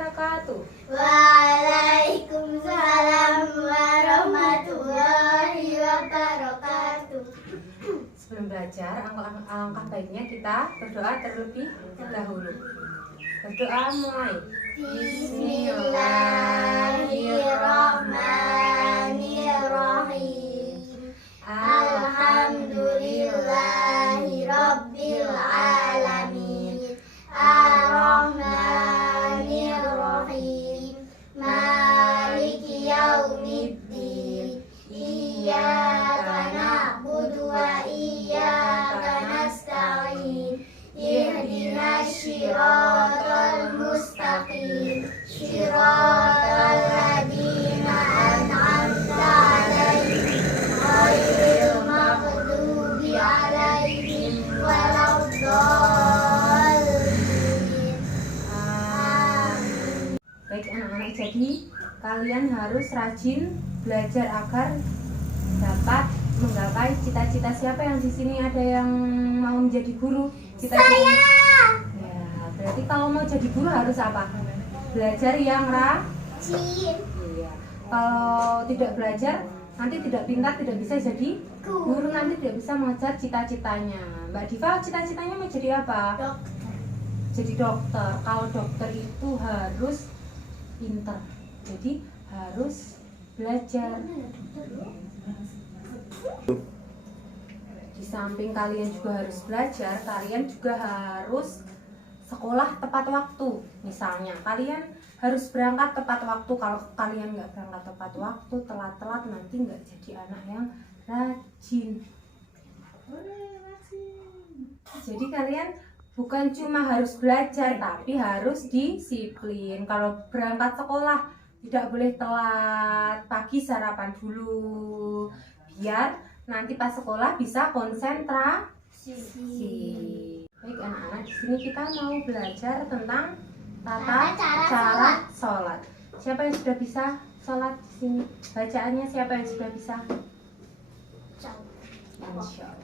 wabarakatuh. Waalaikumsalam warahmatullahi wabarakatuh. Sebelum belajar, alangkah baiknya kita berdoa terlebih dahulu. Berdoa mulai. Bismillahirrahmanirrahim. Alhamdulillahi rabbil alamin. Ar-Rahmanir-Rahim. Maliki yaumiddin. Iyyaka na'budu wa iyyaka nasta'in. Ihdinas siratal mustaqim. Siratal ladzina an'amta 'alaihim ghairil maghdubi 'alaihim waladdallin. Amin. Baik anak-anak, jadi kalian harus rajin belajar agar dapat menggapai cita-cita. Siapa yang di sini ada yang mau menjadi guru? Saya. Ya, berarti kalau mau jadi guru harus apa? Belajar yang Rajin. Iya. Kalau tidak belajar, nanti tidak pintar, tidak bisa jadi guru, nanti tidak bisa mengejar cita-citanya. Mbak Diva cita-citanya mau jadi apa? Dokter. Jadi dokter. Kalau dokter itu harus pintar, jadi harus belajar. Di samping kalian juga harus belajar, kalian juga harus sekolah tepat waktu. Misalnya kalian harus berangkat tepat waktu. Kalau kalian nggak berangkat tepat waktu, telat-telat, nanti nggak jadi anak yang rajin. Jadi kalian bukan cuma harus belajar, tapi harus disiplin. Kalau berangkat sekolah tidak boleh telat. Pagi sarapan dulu, biar nanti pas sekolah bisa konsentrasi. Baik anak-anak, di sini kita mau belajar tentang tata cara sholat. Siapa yang sudah bisa sholat di sini? Bacaannya siapa yang sudah bisa? Insya Allah.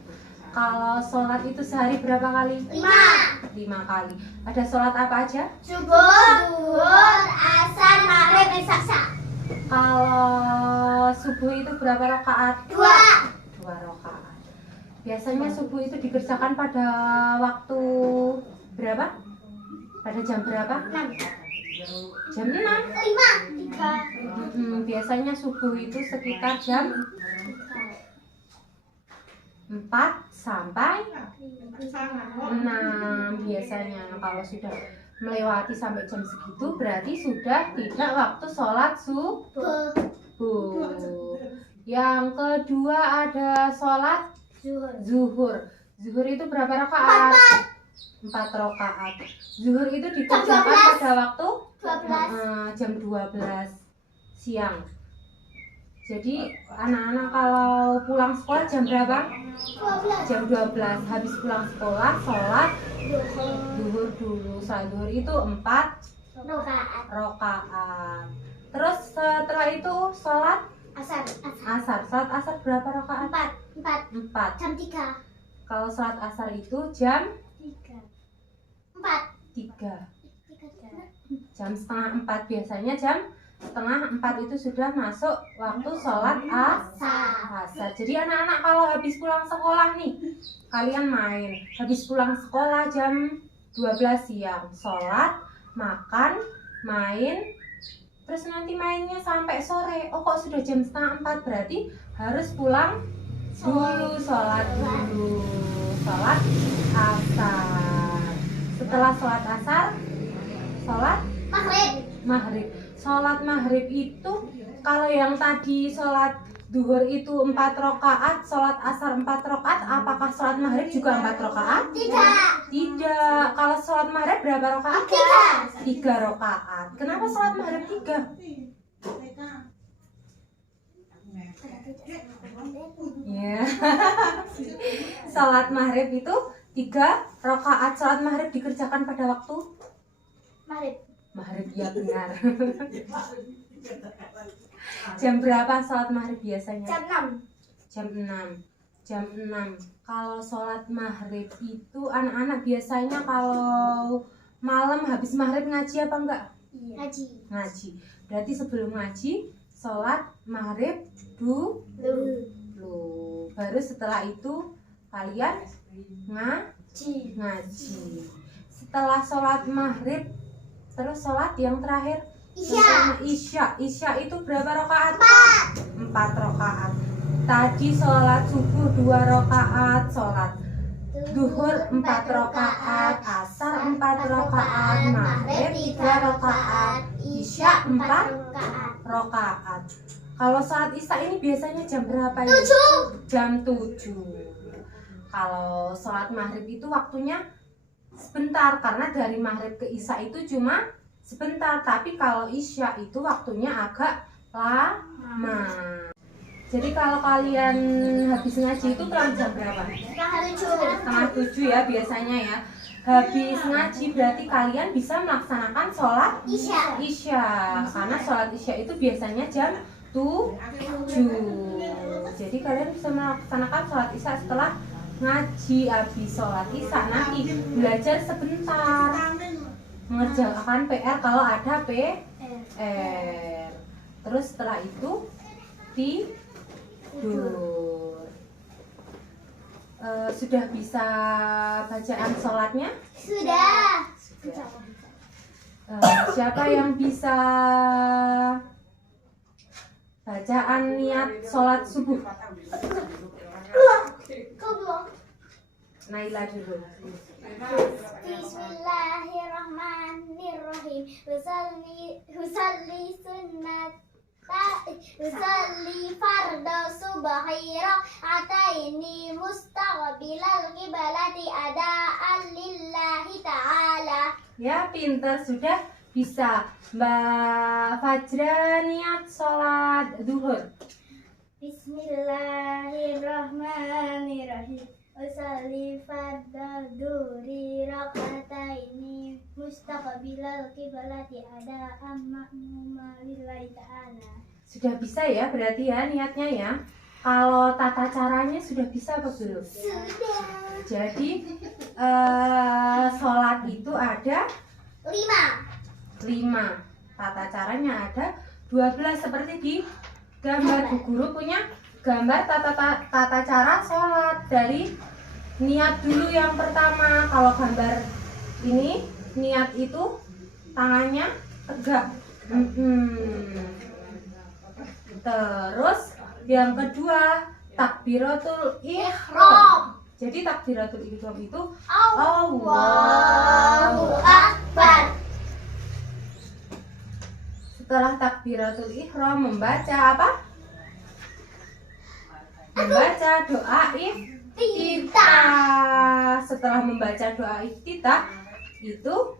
Kalau sholat itu sehari berapa kali? 5. 5 kali. Ada sholat apa aja? Subuh, zuhur, asar, maghrib, isya. Kalau subuh itu berapa rakaat? 2. 2 rakaat. Biasanya subuh itu dikerjakan pada waktu berapa? Pada jam berapa? 6. Jam 6. 5. 3. Biasanya subuh itu sekitar jam 4 sampai 6 biasanya. Kalau sudah melewati sampai jam segitu berarti sudah tidak waktu sholat subuh. Yang kedua ada sholat zuhur. Zuhur itu berapa rakaat? 4 rakaat. Zuhur itu dikerjakan pada waktu 12. jam 12 siang. Jadi anak-anak kalau pulang sekolah jam berapa? 12. Jam 12. Habis pulang sekolah sholat zuhur dulu. Sholat zuhur itu 4 rakaat. Terus setelah itu sholat Asar. asar. Sholat asar berapa rakaat? 4. 4. Jam 3. Kalau sholat asar itu jam 4. 3. Jam setengah 4. Biasanya jam setengah 4 itu sudah masuk waktu sholat asar. Jadi anak-anak kalau habis pulang sekolah nih, kalian main. Habis pulang sekolah jam 12 siang, sholat, makan, main, terus nanti mainnya sampai sore. Oh kok sudah jam setengah 4, berarti harus pulang dulu, sholat dulu. Sholat asar. Setelah sholat asar, sholat maghrib. Sholat maghrib itu kalau yang tadi sholat duhur itu 4 rakaat, sholat asar 4 rakaat, apakah sholat maghrib juga 4 rakaat? Tidak. Kalau sholat maghrib berapa rakaat? 3 rakaat. Kenapa sholat maghrib 3? Ya. Sholat maghrib itu 3 rakaat. Sholat maghrib dikerjakan pada waktu maghrib, ya benar. Jam berapa sholat maghrib biasanya? Jam 6. Jam 6. Kalau sholat maghrib itu anak-anak biasanya kalau malam habis maghrib ngaji apa enggak? Ngaji. Ngaji. Berarti sebelum ngaji, sholat maghrib dulu. Baru setelah itu kalian ngaji. Setelah sholat maghrib, terus sholat yang terakhir Isya. Isya itu berapa rakaat? 4 rakaat. Tadi sholat subuh 2 rakaat, sholat duhur 4 rakaat, asar 4 rakaat, maghrib 3 rakaat, isya 4 rakaat. Kalau sholat isya ini biasanya jam berapa ya? Jam 7. Kalau sholat maghrib itu waktunya sebentar, karena dari maghrib ke isya itu cuma sebentar. Tapi kalau isya itu waktunya agak lama. Jadi kalau kalian habis ngaji itu pulang jam berapa? Setengah 7 ya biasanya ya. Habis ngaji berarti kalian bisa melaksanakan sholat isya. Karena sholat isya itu biasanya jam 7. Jadi kalian bisa melaksanakan sholat isya setelah ngaji. Habis sholat isya nanti belajar sebentar, mengerjakan PR kalau ada PR. Terus setelah itu tidur. Sudah bisa bacaan sholatnya? Sudah. Siapa yang bisa bacaan niat sholat subuh? Kau belum? Naila dulu. Bismillahirrahmanirrahim. Husalli sunnat. Usalli farda subhi rak'ataini mustaqbilal qiblati adaan lillahi ta'ala. Ya, pintar, sudah bisa. Mbak Fajra niat sholat duhur. Bismillahirrahmanirrahim. Usalli farda duhri rak'ataini mustaqbilal qiblati adaan ma'muma lillahi ta'ala. Sudah bisa ya berarti ya niatnya ya. Kalau tata caranya sudah bisa apa belum? Sudah. Jadi sholat itu ada 5. Tata caranya ada 12 seperti di gambar. Bu Guru punya gambar tata cara sholat. Dari niat dulu yang pertama. Kalau gambar ini niat itu tangannya tegak. Terus yang kedua takbiratul ihram. Jadi takbiratul ihram itu Allahu Akbar. Setelah takbiratul ihram membaca apa? Membaca doa iftitah. Setelah membaca doa iftitah itu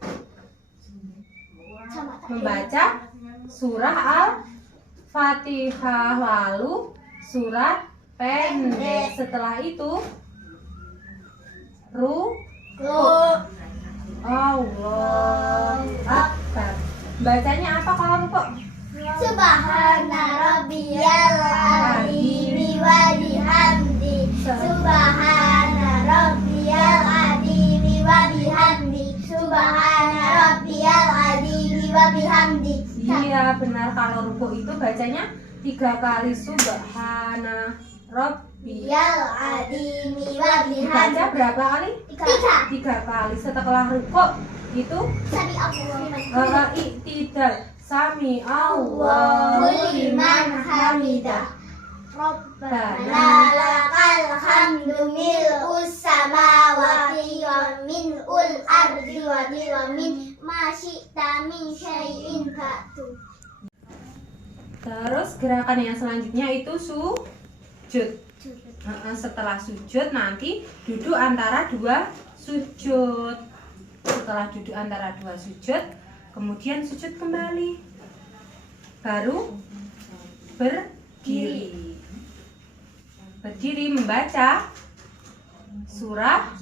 membaca surah Al-Fatihah, lalu surat pendek. Setelah itu Allahu Akbar. Bacanya apa kalau rukuk? Subhana rabbiyal azim wa bihamdi. Subhana rabbiyal azim wa bihamdi. Subhana rabbiyal azim wa bihamdi. Iya benar, kalau rukuk itu bacanya 3 kali subhana rabbiyal azim wa bihamdi. Dibaca berapa kali? 3 kali. Setelah rukuk itu Sami Allahu iktidal. Sami Allahu liman hamidah. Rabbana lakal hamdu mil'us samawati wa mil'ul ardi wa min ma syi'ta min syai'in ba'du. Terus gerakan yang selanjutnya itu sujud. Setelah sujud nanti duduk antara 2 sujud. Setelah duduk antara 2 sujud, kemudian sujud kembali. Baru berdiri. Berdiri membaca surah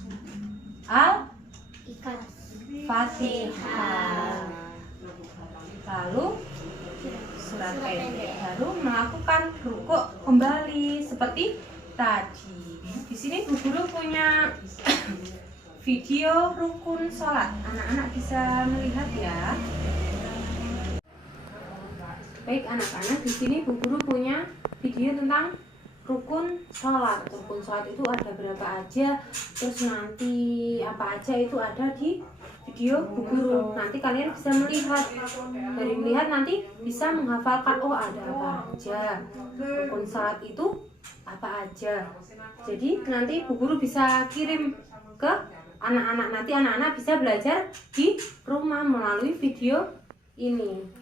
Al-Fatihah. Lalu surat pendek. Baru melakukan rukuk kembali seperti tadi. Di sini Bu Guru punya video rukun sholat. Anak-anak bisa melihat ya. Baik anak-anak, di sini Bu Guru punya video tentang rukun sholat. Rukun sholat itu ada berapa aja, terus nanti apa aja itu ada di video Bu Guru. Nanti kalian bisa melihat, dari melihat nanti bisa menghafalkan, oh ada apa aja, rukun sholat itu apa aja. Jadi nanti Bu Guru bisa kirim ke anak-anak, nanti anak-anak bisa belajar di rumah melalui video ini.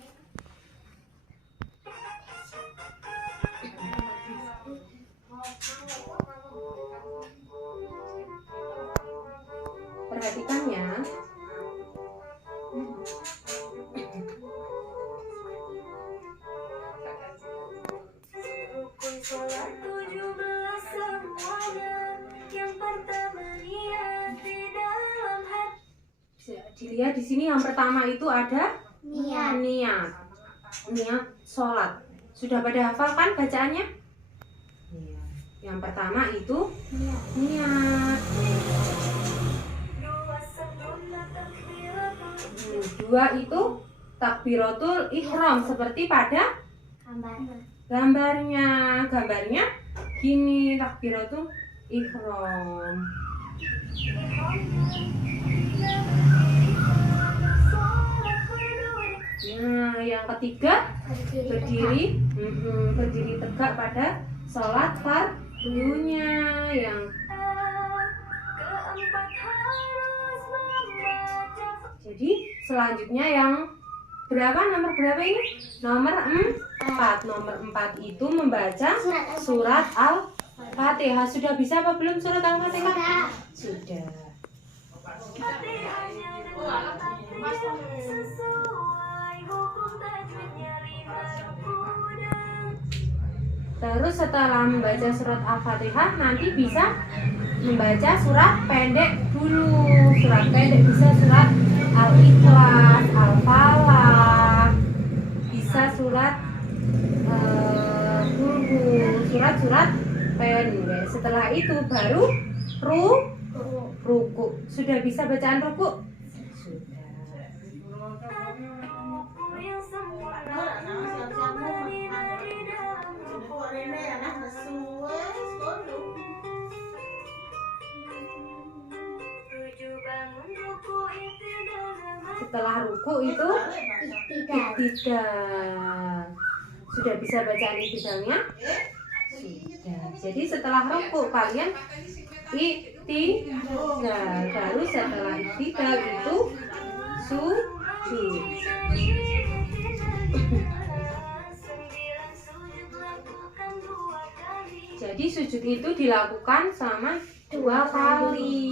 Perhatikan ya. Rukun sholat 17 semuanya. Yang pertama niat di dalam hati. Bisa dilihat di sini yang pertama itu ada Niat. Niat sholat. Sudah pada hafal kan bacaannya? Iya. Yang pertama itu niat. Dua itu takbiratul ihram, seperti pada gambarnya. Gambarnya gini, takbiratul ihram. Nah, yang ketiga berdiri, berdiri tegak pada sholat fardunya. Yang jadi selanjutnya yang berapa? Nomor berapa ini? Nomor 4. Nomor 4 itu membaca surat Al-Fatihah. Sudah bisa apa belum surat Al-Fatihah? Sudah. Terus setelah membaca surat Al-Fatihah nanti bisa membaca surat pendek dulu. Surat pendek bisa surat Al-Ikhlas, Al-Falaq, bisa surat surat-surat pendek. Setelah itu baru ruku. Sudah bisa bacaan ruku? Sudah. Setelah ruku itu iktidal. Sudah bisa bacaan iktidalnya? Sudah. Jadi setelah ruku kalian iktidal. Baru setelah iktidal itu sujud. Jadi sujud itu dilakukan selama 2 kali.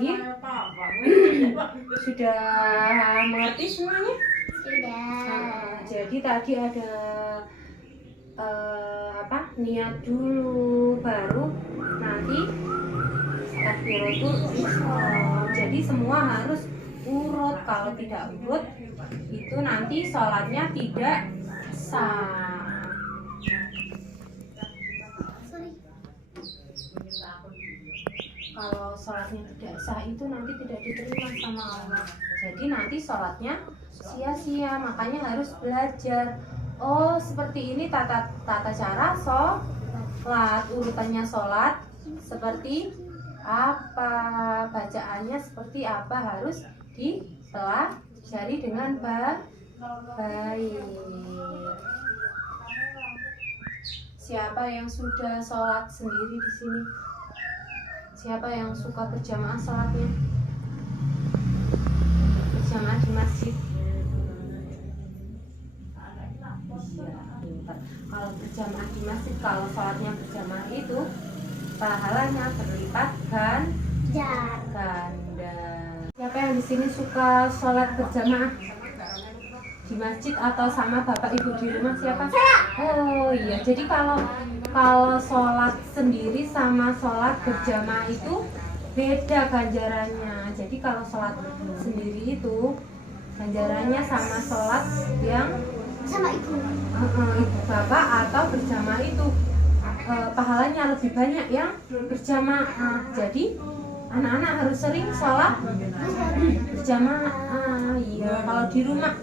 Jadi sudah mengerti semuanya? Sudah. Jadi tadi ada niat dulu, baru nanti takbiratul ihram. Jadi semua harus urut. Kalau tidak urut itu nanti sholatnya tidak sah. Kalau sholatnya tidak sah itu nanti tidak diterima sama Allah. Jadi nanti sholatnya sia-sia. Makanya harus belajar. Oh, seperti ini tata cara sholat. Urutannya sholat seperti apa, bacaannya seperti apa, harus dipelajari dengan baik. Siapa yang sudah sholat sendiri di sini? Siapa yang suka berjamaah sholatnya? Berjamaah di masjid. Iya, kalau berjamaah di masjid, kalau sholatnya berjamaah itu pahalanya berlipat ganda. Siapa yang di sini suka sholat berjamaah di masjid atau sama bapak ibu di rumah? Siapa? Oh iya, jadi kalau sholat sendiri sama sholat berjamaah itu beda ganjarannya. Jadi kalau sholat sendiri itu ganjarannya sama sholat yang sama ibu bapak atau berjamaah itu pahalanya lebih banyak yang berjamaah. Jadi anak-anak harus sering sholat berjamaah. Iya, kalau di rumah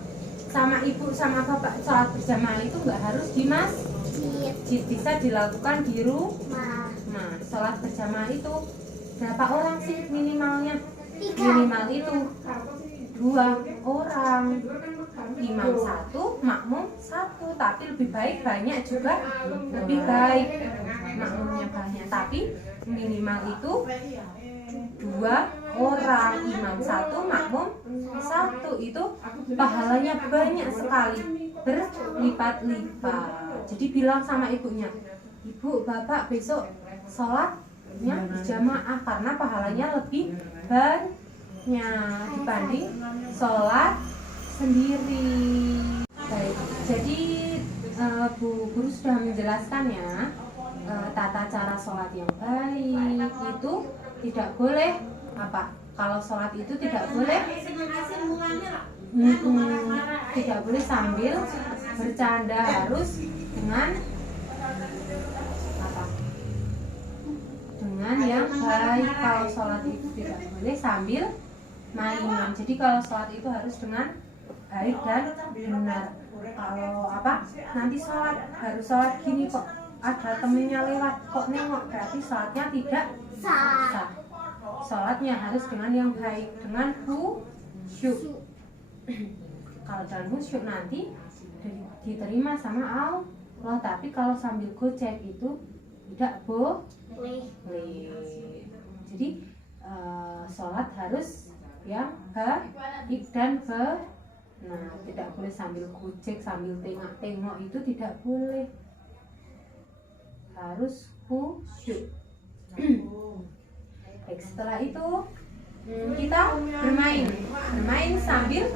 sama ibu sama bapak sholat berjamaah itu nggak harus di masjid, bisa dilakukan di rumah. Nah, sholat berjamaah itu berapa orang sih minimalnya? Minimal itu 2 orang, imam 1, makmum 1. Tapi lebih baik banyak juga lebih baik, makmumnya banyak. Tapi minimal itu 2 orang, imam 1, makmum 1. Itu pahalanya banyak sekali, berlipat-lipat. Jadi bilang sama ibunya, ibu, bapak besok sholatnya berjamaah karena pahalanya lebih banyak dibanding sholat sendiri. Baik, jadi Bu Guru sudah menjelaskan ya, tata cara sholat yang baik itu tidak boleh apa? Kalau sholat itu tidak boleh tidak boleh sambil bercanda, harus dengan apa? Dengan yang baik. Kalau sholat itu tidak boleh sambil main. Jadi kalau sholat itu harus dengan baik dan benar. Kalau apa? Nanti sholat harus sholat gini kok ada temennya lewat kok nengok, berarti sholatnya tidak sah. Sholatnya harus dengan yang baik, dengan khusyuk. Kalau dengan khusyuk nanti diterima sama Allah. Tapi kalau sambil gocek itu tidak boleh. Jadi sholat harus yang baik dan benar. Tidak boleh sambil gocek, sambil tengok-tengok, itu tidak boleh. Harus khusyuk. Baik, setelah itu kita bermain sambil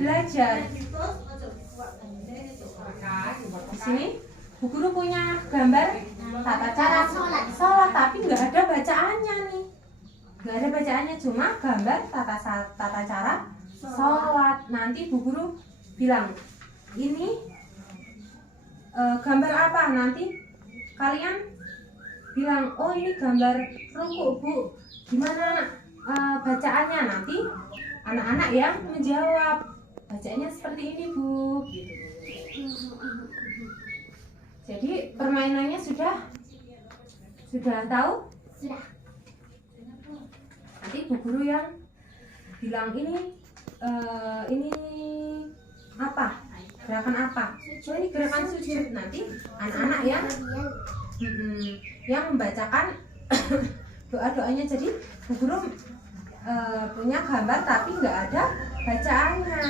belajar. Di sini Bu Guru punya gambar tata cara sholat, tapi nggak ada bacaannya nih. Nggak ada bacaannya, cuma gambar tata cara sholat. Nanti Bu Guru bilang, ini gambar apa? Nanti kalian bilang, oh ini gambar rukuk Bu, gimana bacaannya? Nanti anak-anak yang menjawab, bacaannya seperti ini Bu, gitu. Jadi permainannya sudah tahu? Sudah. Nanti Bu Guru yang bilang ini apa? Gerakan apa? Oh, ini gerakan sujud. Nanti anak-anak yang membacakan doa-doanya. Jadi Bu Guru punya gambar tapi nggak ada bacaannya.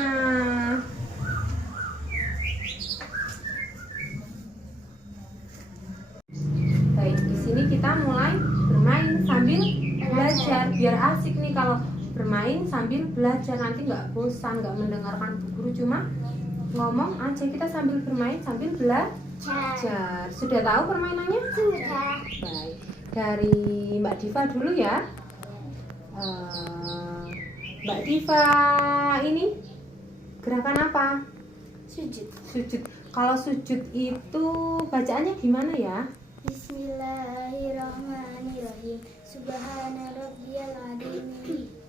Baik, di sini kita mulai bermain sambil belajar. Biar asik nih kalau bermain sambil belajar, nanti nggak bosan, nggak mendengarkan Bu Guru cuma ngomong aja. Kita sambil bermain sambil belajar. Sudah tahu permainannya? Sudah. Baik, dari Mbak Diva dulu ya. Mbak Diva, ini gerakan apa? Sujud. Kalau sujud itu bacaannya gimana ya? Bismillahirrahmanirrahim. Subhana rabbiyal azim.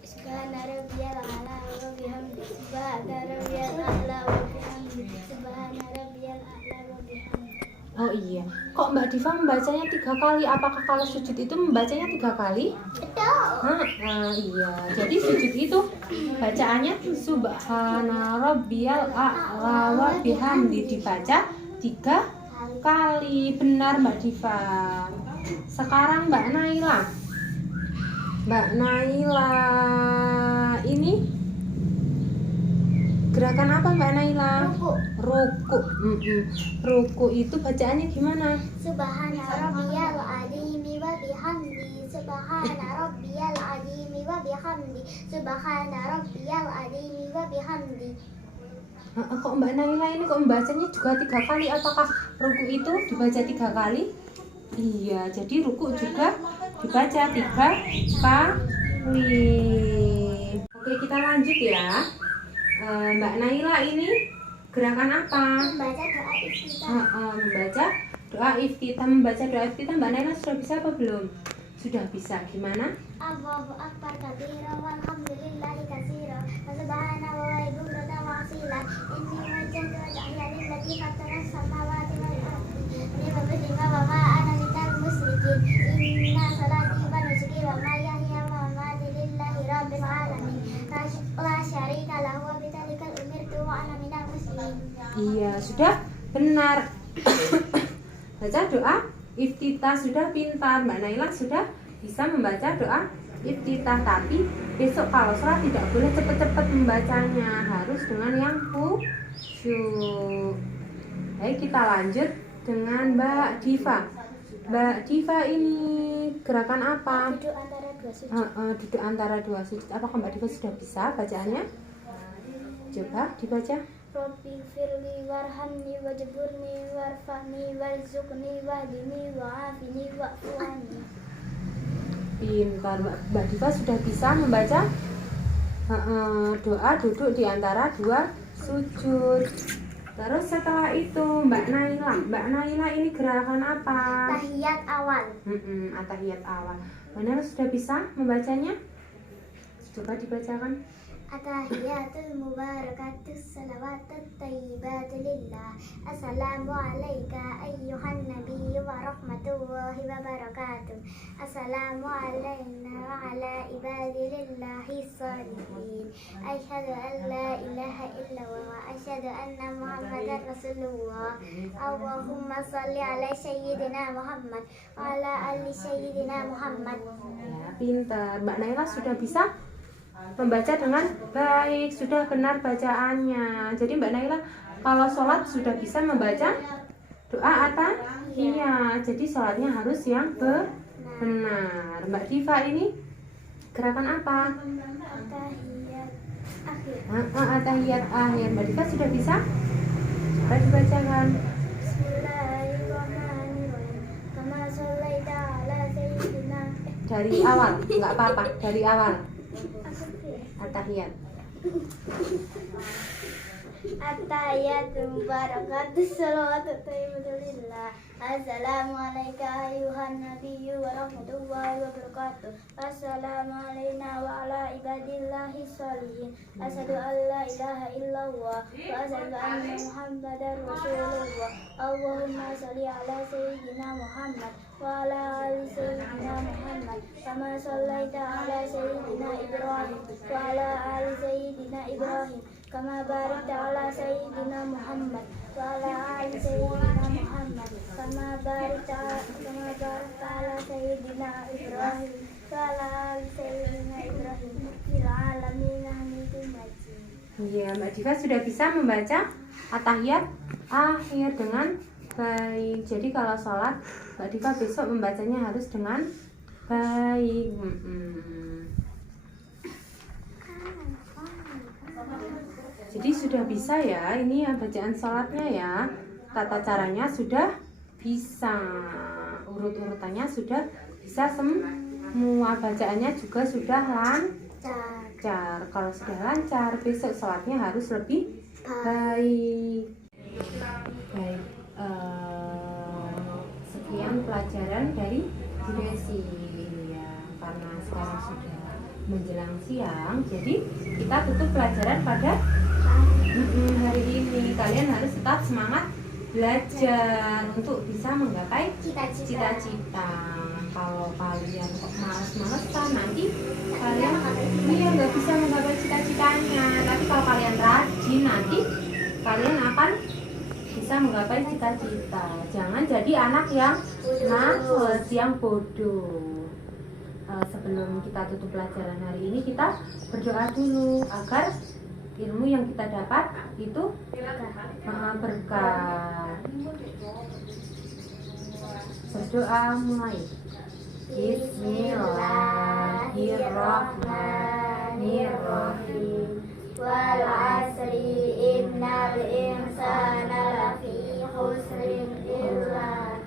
Subhana rabbiyal a'la wa bihamdi. Subhana rabbiyal a'la wa bihamdi. Subhana rabbiyal a'la wa bihamdi. Oh iya, kok Mbak Diva membacanya 3 kali? Apakah kalau sujud itu membacanya 3 kali? Betul. Iya, jadi sujud itu bacaannya Subhana rabbiyal a'la wa bihamdi, dibaca 3 kali. Benar Mbak Diva. Sekarang Mbak Naila. Mbak Naila ini gerakan apa Mbak Naila? Ruku. Ruku. Ruku itu bacaannya gimana? Subhana rabbiyal azimi wa bihamdi. Subhana rabbiyal azimi wa bihamdi. Subhana rabbiyal azimi wa bihamdi. Kok Mbak Naila ini kok membacanya juga 3 kali? Apakah ruku itu dibaca 3 kali? Iya, jadi ruku juga dibaca 3 kali. Oke, kita lanjut ya. Mbak Naila ini gerakan apa? Membaca doa iftitah. Membaca doa iftitah. Membaca doa iftitah Mbak Naila sudah bisa apa belum? Sudah bisa. Gimana? Allahu akbar kabira walhamdulillahi katsira wa subhanallahi bukratan wa asila. Inni wajjahtu wajhiya lillati fatara samawati wal ardi hanifan wa ma ana minal musyrikin. Inna salati wa nusuki wa mahyaya wa mamati lillahi rabbil alamin. La syarika lahu wa bidzalikal umirtu wa ana minal muslimin. Iya, sudah benar. Baca doa iftitah sudah pintar. Mbak Naila sudah bisa membaca doa iftitah. Tapi besok kalau sholat tidak boleh cepat-cepat membacanya, harus dengan yang khusyuk. Baik, kita lanjut dengan Mbak Diva. Mbak Diva ini gerakan apa? Duduk antara dua sujud. Duduk antara 2 sujud. Apakah Mbak Diva sudah bisa bacaannya? Coba dibaca. Rabbi firli warhamni wajburni warfa'ni warzuqni wahdini wa'afini wa'fu'ani. Pintar. Mbak Diva sudah bisa membaca doa duduk di antara 2 sujud. Terus setelah itu Mbak Naila ini gerakan apa? Tahiyat awal. Tahiyat awal. Mbak Naila sudah bisa membacanya? Coba dibacakan. Atahiyatul mubarakatus salawatut thayyibatu lillah. Assalamu alayka ayyuhan nabiyyu wa rahmatullahi wa barakatuh. Assalamu alayna wa ala ibadillahi sholihin. Asyhadu an la ilaha illallah wa asyhadu anna muhammadar rasulullah. Allahumma shalli ala sayyidina Muhammad wa ala ali sayyidina Muhammad. Ya, pintar. Mbak Naila sudah bisa membaca dengan baik, sudah benar bacaannya. Jadi Mbak Naila kalau sholat sudah bisa membaca doa atahiyat. Jadi sholatnya harus yang benar. Mbak Diva ini gerakan apa? Tahiyat akhir. Atahiyat akhir. Mbak Diva sudah bisa? Coba dibacakan. Bismillahirrahmanirrahim. Kama shallaita ala sayyidina. Dari awal, nggak apa-apa. Dari awal. Atahiyat. At-tahiyyatu mubarakatus salawatut thayyibatu lillah. Assalamu alayka ayyuhan nabiyyu wa rahmatullahi wa barakatuh. Assalamu alayna wa ala ibadillahi sholihin. Asyhadu an la ilaha illallah wa asyhadu anna muhammadar rasulullah. Allahumma shalli ala sayyidina Muhammad wa ala ali sayyidina Muhammad. Kama shallaita ala sayyidina Ibrahim wa ala ali sayyidina Ibrahim. Kama barakta ala sayyidina Muhammad wa ala ali sayyidina Muhammad. Kama barakta ala sayyidina Ibrahim wa ala ali sayyidina Ibrahim fil alamin hamidum majid. Iya, Mbak Diva sudah bisa membaca atahiyat akhir dengan baik. Jadi kalau sholat Mbak Diva besok membacanya harus dengan baik. Jadi sudah bisa ya, ini ya bacaan sholatnya ya. Tata caranya sudah bisa, urut-urutannya sudah bisa semua, bacaannya juga sudah lancar. Kalau sudah lancar, besok sholatnya harus lebih baik. Baik, sekian pelajaran dari Bu Desi ya, karena sekarang sudah menjelang siang, jadi kita tutup pelajaran pada hari ini. Kalian harus tetap semangat belajar untuk bisa menggapai cita-cita. Kalau kalian kok malas-malesan, nanti kalian nggak bisa menggapai cita-citanya. Tapi kalau kalian rajin, nanti kalian akan bisa menggapai cita-cita. Jangan jadi anak yang males, yang bodoh. Sebelum kita tutup pelajaran hari ini, kita berdoa dulu agar ilmu yang kita dapat itu berkah. Berdoa mulai. Bismillahirrahmanirrahim. Wal asri innal insana lafi khusrin illa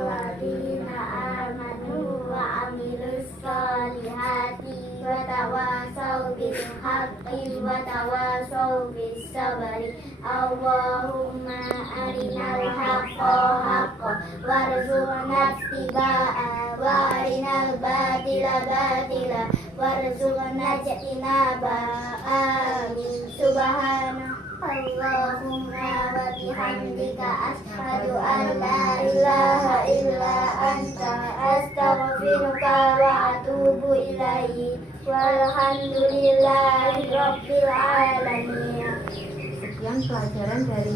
ladzina amanu wa amilus solihati wa tawasaw bil haqqi wa tawasaw bis sabri. Allahumma arinal haqqa haqqan warzuqna ittiba'ah wa arinal batila batila warzuqna ijtinabah. Amin. Subhanallahumma wa bihamdika asyhadu an la ilaha illa anta astaghfiruka wa atubu ilaihi. Walhamdulillahi rabbil alamin. Sekian pelajaran dari